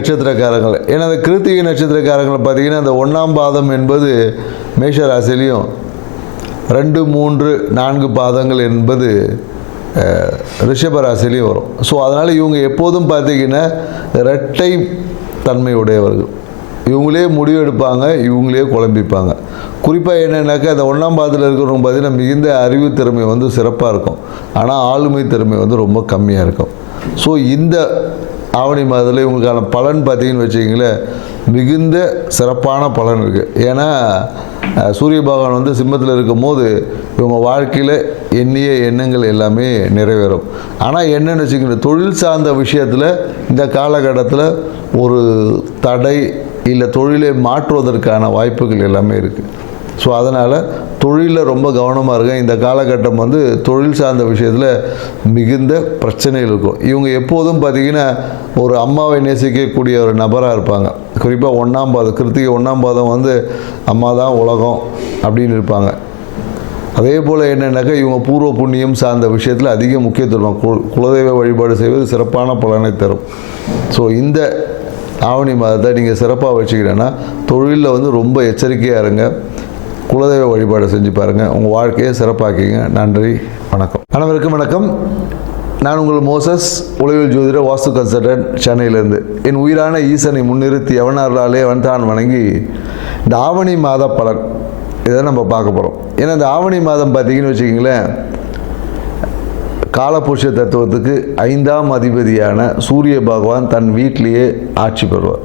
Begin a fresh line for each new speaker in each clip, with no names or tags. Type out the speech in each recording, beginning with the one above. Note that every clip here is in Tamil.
நட்சத்திரக்காரங்கள் ஏன்னா அந்த கிருத்திகை நட்சத்திரக்காரங்களை பார்த்தீங்கன்னா அந்த ஒன்றாம் பாதம் என்பது மேஷ ராசிலையும் ரெண்டு மூன்று நான்கு பாதங்கள் என்பது ரிஷபராசிலையும் வரும். ஸோ அதனால் இவங்க எப்போதும் பார்த்தீங்கன்னா இரட்டை தன்மையுடையவர்கள் இவங்களே முடிவு எடுப்பாங்க இவங்களே குழம்பிப்பாங்க. குறிப்பாக என்னென்னாக்கா அந்த ஒன்றாம் பாதத்தில் இருக்கிறவங்க பார்த்தீங்கன்னா மிகுந்த அறிவு திறமை வந்து சிறப்பாக இருக்கும். ஆனால் ஆளுமை திறமை வந்து ரொம்ப கம்மியாக இருக்கும். ஸோ இந்த ஆவணி மாதத்தில் இவங்களுக்கான பலன் பார்த்தீங்கன்னு வச்சிங்களேன் மிகுந்த சிறப்பான பலன் இருக்குது ஏன்னா சூரிய பகவான் வந்து சிம்மத்தில் இருக்கும் போது இவங்க வாழ்க்கையில் எண்ணிய எண்ணங்கள் எல்லாமே நிறைவேறும். ஆனால் என்னென்னு வச்சுக்கோங்க தொழில் சார்ந்த விஷயத்தில் இந்த காலகட்டத்தில் ஒரு தடை இல்லை தொழிலை மாற்றுவதற்கான வாய்ப்புகள் எல்லாமே இருக்குது ஸோ அதனால் தொழிலில் ரொம்ப கவனமாக இருக்கேன் இந்த காலகட்டம் வந்து தொழில் சார்ந்த விஷயத்தில் மிகுந்த பிரச்சனைகள் இருக்கும். இவங்க எப்போதும் பார்த்திங்கன்னா ஒரு அம்மாவை நேசிக்கக்கூடிய ஒரு நபராக இருப்பாங்க. குறிப்பாக ஒன்றாம் பாதம் கிருத்திகை ஒன்றாம் பாதம் வந்து அம்மா தான் உலகம் அப்படின்னு இருப்பாங்க. அதே போல் என்னென்னாக்கா இவங்க பூர்வ புண்ணியம் சார்ந்த விஷயத்தில் அதிக முக்கியத்துவம் கு- குலதெய்வ வழிபாடு செய்வது சிறப்பான பலனை தரும். ஸோ இந்த ஆவணி மாதத்தை நீங்கள் சிறப்பாக வச்சுக்கிறேன்னா தொழிலில் வந்து ரொம்ப எச்சரிக்கையாக இருங்க. குலதெய்வ வழிபாடு செஞ்சு பாருங்கள் உங்கள் வாழ்க்கையை சிறப்பாக்கிங்க. நன்றி. வணக்கம். அனைவருக்கும் வணக்கம். நான் உங்கள் மோசஸ் உலகில் ஜோதிட வாஸ்து கன்சல்டன்ட் சென்னையிலேருந்து. என் உயிரான ஈசனை முன்னிறுத்தி எவனார்களாலே அவன் தான் வணங்கி இந்த ஆவணி மாத பலன். இதை நம்ம பார்க்க போகிறோம் ஏன்னா இந்த ஆவணி மாதம் பார்த்தீங்கன்னு வச்சுக்கிங்களேன் காலபுருஷ தத்துவத்துக்கு ஐந்தாம் அதிபதியான சூரிய பகவான் தன் வீட்டிலேயே ஆட்சி பெறுவார்.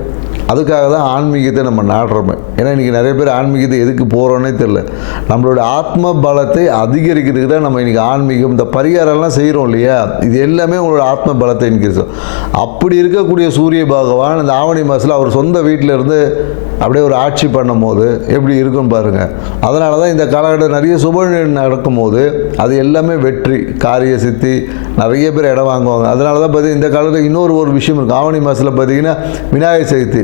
அதுக்காக தான் ஆன்மீகத்தை நம்ம நாடுறோமே. ஏன்னா இன்றைக்கி நிறைய பேர் ஆன்மீகத்தை எதுக்கு போகிறோன்னே தெரில நம்மளோட ஆத்ம பலத்தை அதிகரிக்கிறதுக்கு தான் நம்ம இன்றைக்கி ஆன்மீகம் இந்த பரிகாரம்லாம் செய்கிறோம் இல்லையா? இது எல்லாமே உங்களோட ஆத்ம பலத்தை இன்க்ரீஸ் அப்படி இருக்கக்கூடிய சூரிய பகவான் இந்த ஆவணி மாதத்தில் அவர் சொந்த வீட்டில் இருந்து அப்படியே ஒரு ஆட்சி பண்ணும்போது எப்படி இருக்கும் பாருங்கள் அதனால தான் இந்த காலகட்டம் நிறைய சுப நடக்கும்போது அது எல்லாமே வெற்றி காரிய சித்தி நிறைய பேர் இடம் வாங்குவாங்க. அதனால தான் பார்த்தீங்கன்னா இந்த காலத்தில் இன்னொரு ஒரு விஷயம் இருக்குது ஆவணி மாதத்தில் பார்த்தீங்கன்னா விநாயகர் சதுர்த்தி.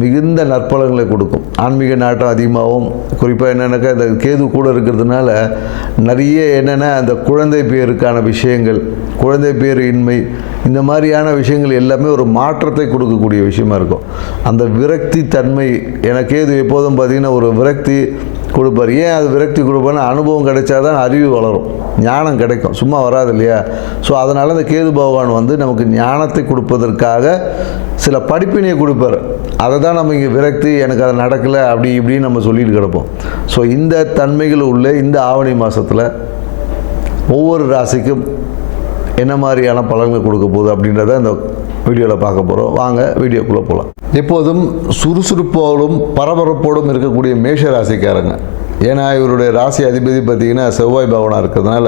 மிகுந்த நற்பலங்களை கொடுக்கும். ஆன்மீக நாட்டம் அதிகமாகவும் குறிப்பாக என்னென்னாக்கா இந்த கேது கூட இருக்கிறதுனால நிறைய என்னென்னா அந்த குழந்தை பேருக்கான விஷயங்கள் குழந்தை பேர் இன்மை இந்த மாதிரியான விஷயங்கள் எல்லாமே ஒரு மாற்றத்தை கொடுக்கக்கூடிய விஷயமா இருக்கும். அந்த விரக்தி தன்மை எனக்கு கேது எப்போதும் பார்த்திங்கன்னா ஒரு விரக்தி கொடுப்பார். ஏன் அது விரக்தி கொடுப்பார்னா அனுபவம் கிடைச்சாதான் அறிவு வளரும். ஞானம் கிடைக்கும். சும்மா வராது இல்லையா ஸோ அதனால் அந்த கேது பகவான் வந்து நமக்கு ஞானத்தை கொடுப்பதற்காக சில படிப்பினையை கொடுப்பார். அதை தான் நம்ம இங்கே விரக்தி எனக்கு அது நடக்கலை அப்படி இப்படின்னு நம்ம சொல்லிட்டு கிடப்போம். ஸோ இந்த தன்மைகள் உள்ள இந்த ஆவணி மாதத்தில் ஒவ்வொரு ராசிக்கும் என்ன மாதிரியான பலன்கள் கொடுக்க போகுது அப்படின்றத அந்த வீடியோவில் பார்க்க போகிறோம் வாங்க வீடியோக்குள்ளே போகலாம் எப்போதும் சுறுசுறுப்போடும் பரபரப்போடும் இருக்கக்கூடிய மேஷ ராசிக்காரங்க. ஏன்னா இவருடைய ராசி அதிபதி பார்த்திங்கன்னா செவ்வாய் பவனாக இருக்கிறதுனால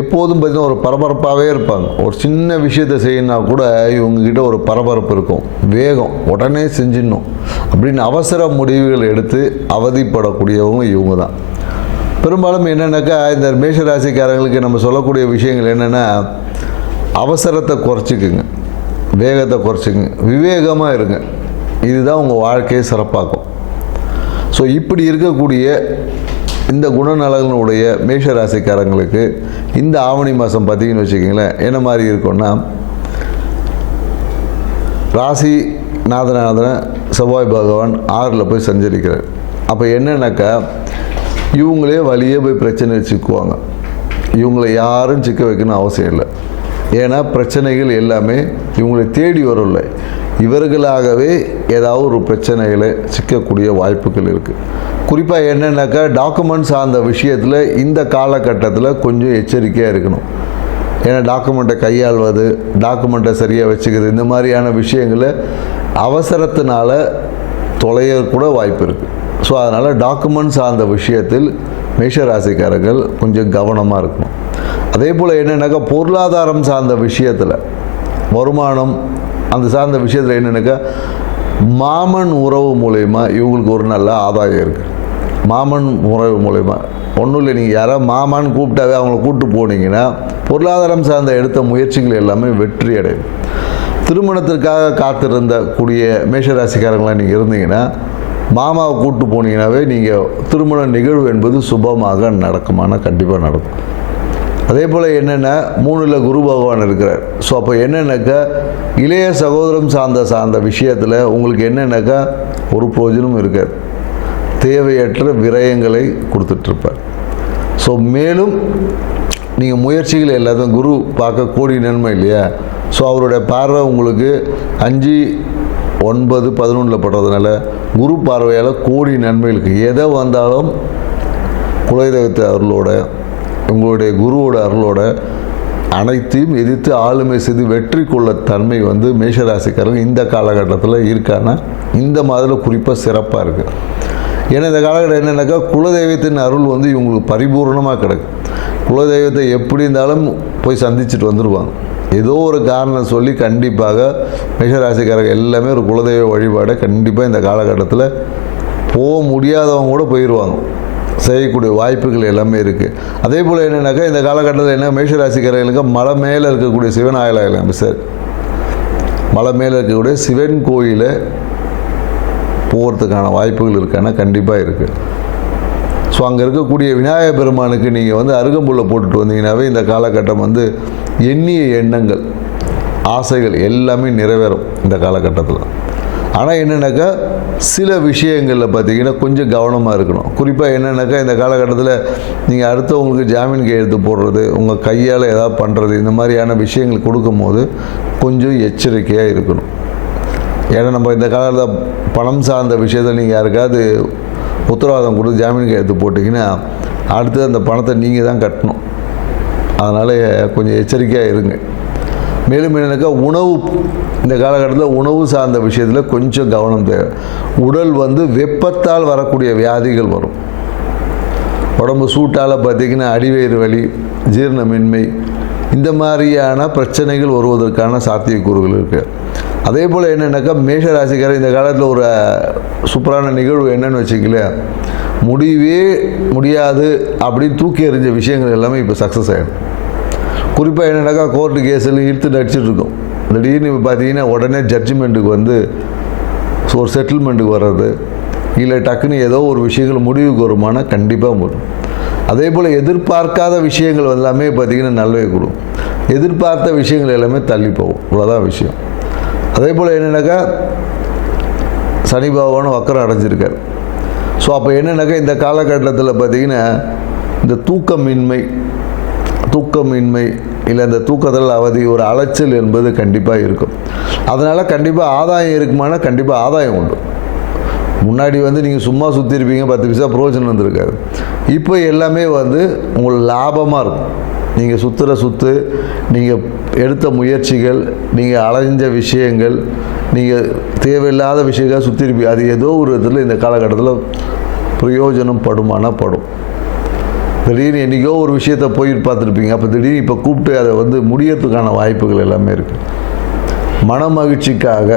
எப்போதும் பார்த்திங்கன்னா ஒரு பரபரப்பாகவே இருப்பாங்க. ஒரு சின்ன விஷயத்தை செய்யணும்னா கூட இவங்ககிட்ட ஒரு பரபரப்பு இருக்கும். வேகம் உடனே செஞ்சிடணும் அப்படின்னு அவசர முடிவுகள் எடுத்து அவதிப்படக்கூடியவங்க இவங்க தான். பெரும்பாலும் என்னென்னாக்கா இந்த மேஷராசிக்காரங்களுக்கு நம்ம சொல்லக்கூடிய விஷயங்கள் என்னென்னா அவசரத்தை குறைச்சிக்குங்க. வேகத்தை குறைச்சிக்குங்க. விவேகமாக இருங்க. இதுதான் உங்கள் வாழ்க்கையை சிறப்பாக்கும். ஸோ இப்படி இருக்கக்கூடிய இந்த குணநலங்களுடைய மேஷராசிக்காரங்களுக்கு இந்த ஆவணி மாதம் பார்த்தீங்கன்னு வச்சுக்கிங்களேன் என்ன மாதிரி இருக்கும்னா ராசி நாதநாதன செவ்வாய் பகவான் ஆறில் போய் சஞ்சரிக்கிறார். அப்போ என்னென்னாக்கா இவங்களே வழியே போய் பிரச்சனை சிக்குவாங்க. இவங்களை யாரும் சிக்க வைக்கணும் அவசியம் இல்லை. ஏன்னா பிரச்சனைகள் எல்லாமே இவங்களை தேடி வரல இவர்களாகவே ஏதாவது ஒரு பிரச்சனைகளை சிக்கக்கூடிய வாய்ப்புகள் இருக்குது குறிப்பாக என்னென்னாக்கா டாக்குமெண்ட் சார்ந்த விஷயத்தில் இந்த காலகட்டத்தில் கொஞ்சம் எச்சரிக்கையாக இருக்கணும். ஏன்னா டாக்குமெண்ட்டை கையாள்வது டாக்குமெண்ட்டை சரியாக வச்சுக்கிறது இந்த மாதிரியான விஷயங்களை அவசரத்தினால தொலைய கூட வாய்ப்பு இருக்குது ஸோ அதனால் டாக்குமெண்ட் சார்ந்த விஷயத்தில் மேஷராசிக்காரர்கள் கொஞ்சம் கவனமாக இருக்கணும். அதே போல் என்னென்னாக்கா பொருளாதாரம் சார்ந்த விஷயத்தில் வருமானம் அந்த சார்ந்த விஷயத்தில் என்னென்னாக்கா மாமன் உறவு மூலயமா இவங்களுக்கு ஒரு நல்ல ஆதாயம் இருக்குது மாமன் உறவு மூலயமா. ஒன்றும் இல்லை நீங்கள் யாராவது மாமான்னு கூப்பிட்டாவே அவங்கள கூப்பிட்டு போனீங்கன்னா பொருளாதாரம் சார்ந்த எடுத்த முயற்சிகள் எல்லாமே வெற்றி அடையும். திருமணத்திற்காக காத்திருந்த கூடிய மேஷராசிக்காரங்களாக நீங்கள் இருந்தீங்கன்னா மாமாவை கூப்பிட்டு போனீங்கன்னாவே நீங்கள் திருமண நிகழ்வு என்பது சுபமாக நடக்குமானால் கண்டிப்பாக நடக்கும். அதே போல் என்னென்ன மூணில் குரு பகவான் இருக்கிறார். ஸோ அப்போ என்னென்னாக்கா இளைய சகோதரம் சார்ந்த சார்ந்த விஷயத்தில் உங்களுக்கு என்னென்னாக்கா ஒரு பிரயோஜனமும் இருக்காது. தேவையற்ற விரயங்களை கொடுத்துட்ருப்பார் ஸோ மேலும் நீங்கள் முயற்சிகள் எல்லாத்தையும் குரு பார்க்க கூடிய நன்மை இல்லையா? ஸோ அவருடைய பார்வை உங்களுக்கு அஞ்சு ஒன்பது பதினொன்றில் படுறதுனால குரு பார்வையால் கோடி நன்மைகளுக்கு எதை வந்தாலும் குலதெய்வத்தை அருளோட உங்களுடைய குருவோட அருளோட அனைத்தையும் எதிர்த்து ஆளுமை செய்து வெற்றி கொள்ள தன்மை வந்து மேஷராசிக்காரங்க இந்த காலகட்டத்தில் இருக்கான்னா இந்த மாதிரி குறிப்பாக சிறப்பாக இருக்குது ஏன்னா இந்த காலகட்டம் என்னென்னாக்கா குலதெய்வத்தின் அருள் வந்து இவங்களுக்கு பரிபூர்ணமாக கிடைக்கும் குலதெய்வத்தை எப்படி இருந்தாலும் போய் சந்திச்சுட்டு வந்துடுவாங்க ஏதோ ஒரு காரணம் சொல்லி கண்டிப்பாக மேஷராசிக்காரர்கள் எல்லாமே ஒரு குலதெய்வ வழிபாடை கண்டிப்பாக இந்த காலகட்டத்தில் போக முடியாதவங்க கூட போயிடுவாங்க செய்யக்கூடிய வாய்ப்புகள் எல்லாமே இருக்குது அதே போல் என்னென்னாக்கா இந்த காலகட்டத்தில் என்ன மேஷராசிக்காரர்களுக்கு மலை மேலே இருக்கக்கூடிய சிவன் ஆயலாகலாம் சார் மலை மேலே இருக்கக்கூடிய சிவன் கோயிலை போகிறதுக்கான வாய்ப்புகள் இருக்கான கண்டிப்பாக இருக்குது ஸோ அங்கே இருக்கக்கூடிய விநாயகர் பெருமானுக்கு நீங்கள் வந்து அருகம்புல்லை போட்டுட்டு வந்தீங்கன்னாவே இந்த காலகட்டம் வந்து எண்ணிய எண்ணங்கள் ஆசைகள் எல்லாமே நிறைவேறும் இந்த காலகட்டத்தில். ஆனால் என்னென்னாக்கா சில விஷயங்களில் பார்த்தீங்கன்னா கொஞ்சம் கவனமாக இருக்கணும். குறிப்பாக என்னென்னாக்கா இந்த காலகட்டத்தில் நீங்கள் அடுத்தவங்களுக்கு ஜாமீன் கையெழுத்து போடுறது உங்கள் கையால் ஏதாவது பண்ணுறது இந்த மாதிரியான விஷயங்கள் கொடுக்கும்போது கொஞ்சம் எச்சரிக்கையாக இருக்கணும். ஏன்னா நம்ம இந்த காலத்தில் பணம் சார்ந்த விஷயத்தை நீங்கள் யாருக்காவது உத்தரவாதம் கொடுத்து ஜாமீன் கையெழுத்து போட்டிங்கன்னா அடுத்து அந்த பணத்தை நீங்கள் தான் கட்டணும். அதனால் கொஞ்சம் எச்சரிக்கையாக இருங்க. மேலும் என்னென்னாக்கா உணவு இந்த காலகட்டத்தில் உணவு சார்ந்த விஷயத்தில் கொஞ்சம் கவனம் தேவை. உடல் வந்து வெப்பத்தால் வரக்கூடிய வியாதிகள் வரும். உடம்பு சூட்டால் பார்த்திங்கன்னா அடிவயிறு வலி ஜீரணமின்மை இந்த மாதிரியான பிரச்சனைகள் வருவதற்கான சாத்தியக்கூறுகள் இருக்குது அதே போல் என்னென்னாக்கா மேஷ ராசிக்காரர் இந்த காலத்தில் ஒரு சூப்பரான நிகழ்வு என்னன்னு வச்சுக்கல முடியவே முடியாது அப்படின்னு தூக்கி எறிஞ்ச விஷயங்கள் எல்லாமே இப்போ சக்ஸஸ் ஆகிடும் குறிப்பாக என்னென்னாக்கா கோர்ட்டு கேஸில் இழுத்து நடிச்சிட்டு இருக்கோம். திடீர்னு இப்போ பார்த்தீங்கன்னா உடனே ஜட்ஜ்மெண்ட்டுக்கு வந்து ஒரு செட்டில்மெண்ட்டுக்கு வர்றது இல்லை டக்குன்னு ஏதோ ஒரு விஷயங்கள் முடிவுக்கு வருமானா கண்டிப்பாக வரும். அதே போல் எதிர்பார்க்காத விஷயங்கள் எல்லாமே பார்த்திங்கன்னா நல்லவே கொடுக்கும் எதிர்பார்த்த விஷயங்கள் எல்லாமே தள்ளி போகும். இவ்வளோதான் விஷயம். அதே போல் என்னென்னாக்கா சனி பகவான் வக்கரம் அடைஞ்சிருக்கார். ஸோ அப்போ என்னென்னாக்கா இந்த காலகட்டத்தில் பார்த்திங்கன்னா இந்த தூக்கமின்மை தூக்கமின்மை இல்லை இந்த தூக்கத்தில் அவதி ஒரு அலைச்சல் என்பது கண்டிப்பாக இருக்கும். அதனால் கண்டிப்பாக ஆதாயம் இருக்குமானா கண்டிப்பாக ஆதாயம் உண்டு. முன்னாடி வந்து நீங்கள் சும்மா சுற்றிருப்பீங்க பத்து பைசா ப்ரோஜனம் வந்திருக்காரு இப்போ எல்லாமே வந்து உங்களுக்கு லாபமாக இருக்கும். நீங்கள் சுற்றுற சுற்று நீங்கள் எடுத்த முயற்சிகள் நீங்கள் அலைஞ்ச விஷயங்கள் நீங்கள் தேவையில்லாத விஷயங்கள் சுற்றிருப்பீங்க அது ஏதோ ஒரு விதத்தில் இந்த காலகட்டத்தில் பிரயோஜனம் படுமானா படும். திடீர்னு என்றைக்கோ ஒரு விஷயத்த போய் பார்த்துருப்பீங்க. அப்போ திடீர்னு இப்போ கூப்பிட்டு அதை வந்து முடியறதுக்கான வாய்ப்புகள் எல்லாமே இருக்குது மன மகிழ்ச்சிக்காக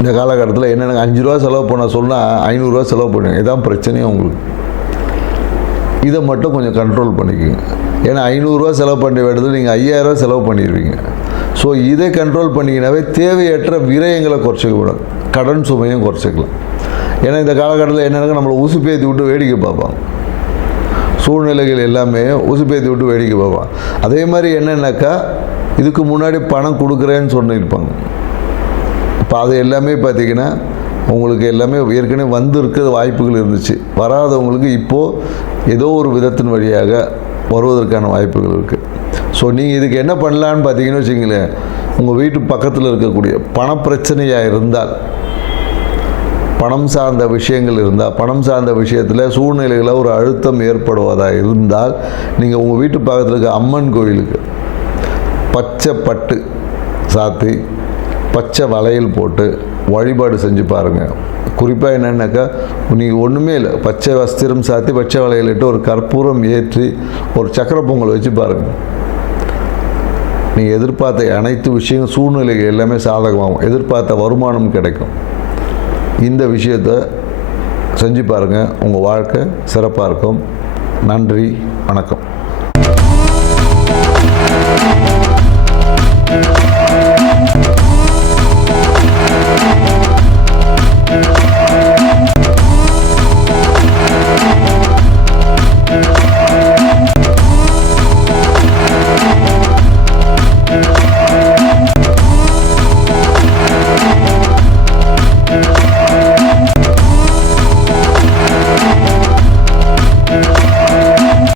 இந்த காலகட்டத்தில் என்னென்ன அஞ்சு ரூபா செலவு பண்ண சொன்னால் ஐநூறுரூவா செலவு பண்ணுங்க இதான் பிரச்சனையும் உங்களுக்கு. இதை மட்டும் கொஞ்சம் கண்ட்ரோல் பண்ணிக்கோங்க. ஏன்னா ஐநூறுரூவா செலவு பண்ண வேண்டியது நீங்கள் ஐயாயிரரூவா செலவு பண்ணிடுவீங்க ஸோ இதை கண்ட்ரோல் பண்ணிங்கனாவே தேவையற்ற விரயங்களை குறைச்சிக்க கடன் சுமையும் குறைச்சிக்கலாம். ஏன்னா இந்த காலகட்டத்தில் என்னென்னா நம்மளை உசுப்பேற்றி விட்டு வேடிக்கை பார்ப்பாங்க. சூழ்நிலைகள் எல்லாமே உசுப்பேற்றி விட்டு வேடிக்கை பார்ப்பான் அதே மாதிரி என்னென்னாக்கா இதுக்கு முன்னாடி பணம் கொடுக்குறேன்னு சொல்லியிருப்பாங்க இப்போ அது எல்லாமே பார்த்திங்கன்னா உங்களுக்கு எல்லாமே ஏற்கனவே வந்திருக்கிற வாய்ப்புகள் இருந்துச்சு. வராதவங்களுக்கு இப்போது ஏதோ ஒரு விதத்தின் வழியாக வருவதற்கான வாய்ப்புகள் இருக்குது ஸோ நீங்கள் இதுக்கு என்ன பண்ணலான்னு பார்த்தீங்கன்னு வச்சிங்களேன் உங்கள் வீட்டு பக்கத்தில் இருக்கக்கூடிய பணப்பிரச்சனையாக இருந்தால் பணம் சார்ந்த விஷயங்கள் இருந்தால் பணம் சார்ந்த விஷயத்தில் சூழ்நிலையில் ஒரு அழுத்தம் ஏற்படுவதாக இருந்தால் நீங்கள் உங்கள் வீட்டு பக்கத்தில் இருக்க அம்மன் கோயிலுக்கு பச்சை பட்டு சாத்தி பச்சை வளையல் போட்டு வழிபாடு செஞ்சு பாருங்கள் குறிப்பாக என்னென்னாக்கா நீங்கள் ஒன்றுமே இல்லை. பச்சை வஸ்திரம் சாத்தி பச்சை வளையலிட்டு ஒரு கற்பூரம் ஏற்றி ஒரு சக்கர பொங்கல் வச்சு பாருங்கள் நீங்கள் எதிர்பார்த்த அனைத்து விஷயங்கள் சூழ்நிலைகள் எல்லாமே சாதகமாகும். எதிர்பார்த்த வருமானம் கிடைக்கும். இந்த விஷயத்தை செஞ்சு பாருங்கள் உங்கள் வாழ்க்கை சிறப்பாக இருக்கும். நன்றி வணக்கம்.